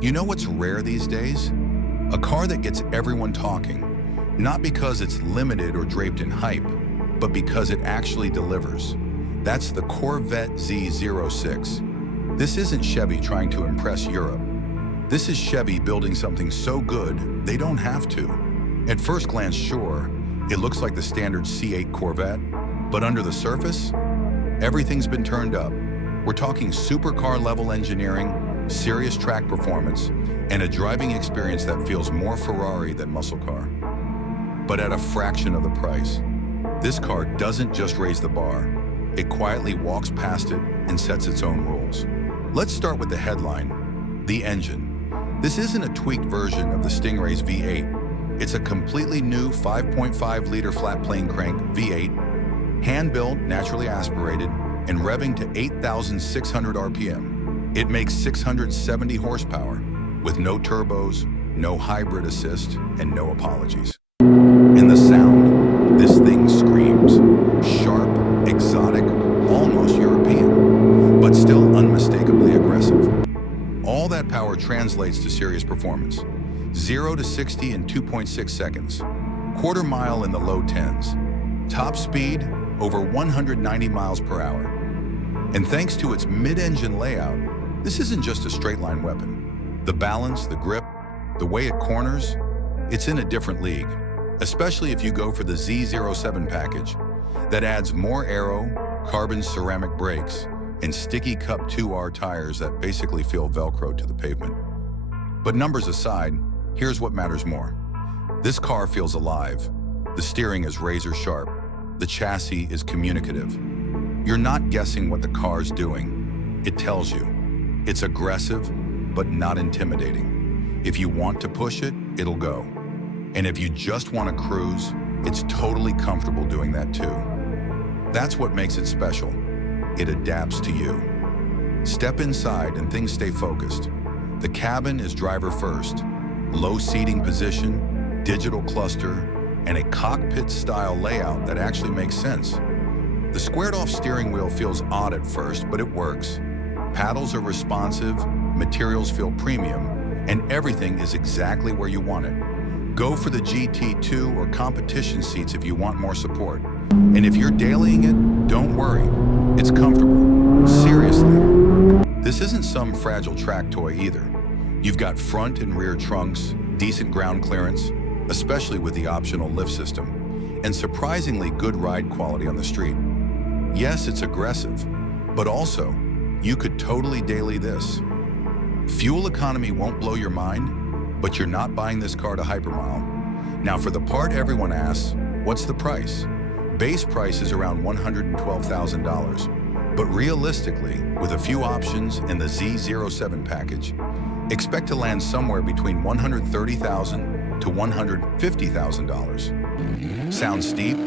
You know what's rare these days? A car that gets everyone talking, not because it's limited or draped in hype, but because it actually delivers. That's the Corvette Z06. This isn't Chevy trying to impress Europe. This is Chevy building something so good, they don't have to. At first glance, sure, it looks like the standard C8 Corvette, but under the surface, everything's been turned up. We're talking supercar level engineering, serious track performance, and a driving experience that feels more Ferrari than muscle car. But at a fraction of the price. This car doesn't just raise the bar, it quietly walks past it and sets its own rules. Let's start with the headline, the engine. This isn't a tweaked version of the Stingray's V8. It's a completely new 5.5-liter flat-plane crank V8, hand-built, naturally aspirated, and revving to 8,600 RPM. It makes 670 horsepower, with no turbos, no hybrid assist, and no apologies. And the sound, this thing screams. Sharp, exotic, almost European, but still unmistakably aggressive. All that power translates to serious performance. 0 to 60 in 2.6 seconds. Quarter mile in the low 10s. Top speed, over 190 miles per hour. And thanks to its mid-engine layout, this isn't just a straight-line weapon. The balance, the grip, the way it corners, it's in a different league, especially if you go for the Z07 package that adds more aero, carbon ceramic brakes, and sticky Cup 2R tires that basically feel Velcro to the pavement. But numbers aside, here's what matters more. This car feels alive. The steering is razor sharp. The chassis is communicative. You're not guessing what the car's doing. It tells you. It's aggressive, but not intimidating. If you want to push it, it'll go. And if you just want to cruise, it's totally comfortable doing that too. That's what makes it special. It adapts to you. Step inside and things stay focused. The cabin is driver first. Low seating position, digital cluster, and a cockpit-style layout that actually makes sense. The squared-off steering wheel feels odd at first, but it works. Paddles are responsive, materials feel premium, and everything is exactly where you want it. Go for the GT2 or competition seats if you want more support. And if you're dailying it, don't worry. It's comfortable. Seriously. This isn't some fragile track toy either. You've got front and rear trunks, decent ground clearance, especially with the optional lift system, and surprisingly good ride quality on the street. Yes, it's aggressive, but also, you could totally daily this. Fuel economy won't blow your mind, but you're not buying this car to hypermile. Now for the part everyone asks, what's the price? Base price is around $112,000, but realistically, with a few options and the Z07 package, expect to land somewhere between $130,000 to $150,000. Sounds steep?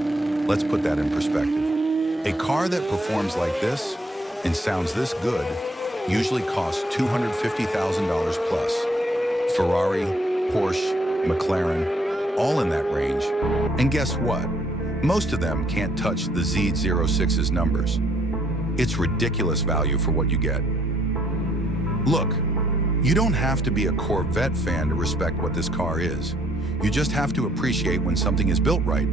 Let's put that in perspective. A car that performs like this and sounds this good usually costs $250,000 plus. Ferrari, Porsche, McLaren, all in that range. And guess what? Most of them can't touch the Z06's numbers. It's ridiculous value for what you get. Look, you don't have to be a Corvette fan to respect what this car is. You just have to appreciate when something is built right.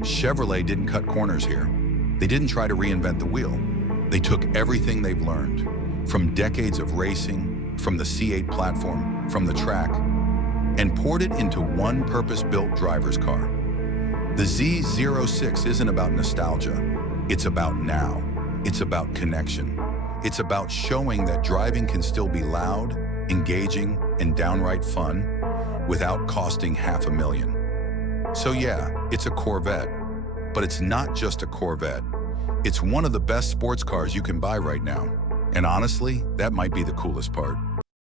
Chevrolet didn't cut corners here. They didn't try to reinvent the wheel. They took everything they've learned, from decades of racing, from the C8 platform, from the track, and poured it into one purpose-built driver's car. The Z06 isn't about nostalgia. It's about now. It's about connection. It's about showing that driving can still be loud, engaging, and downright fun without costing $500,000. So yeah, it's a Corvette, but it's not just a Corvette. It's one of the best sports cars you can buy right now. And honestly, that might be the coolest part.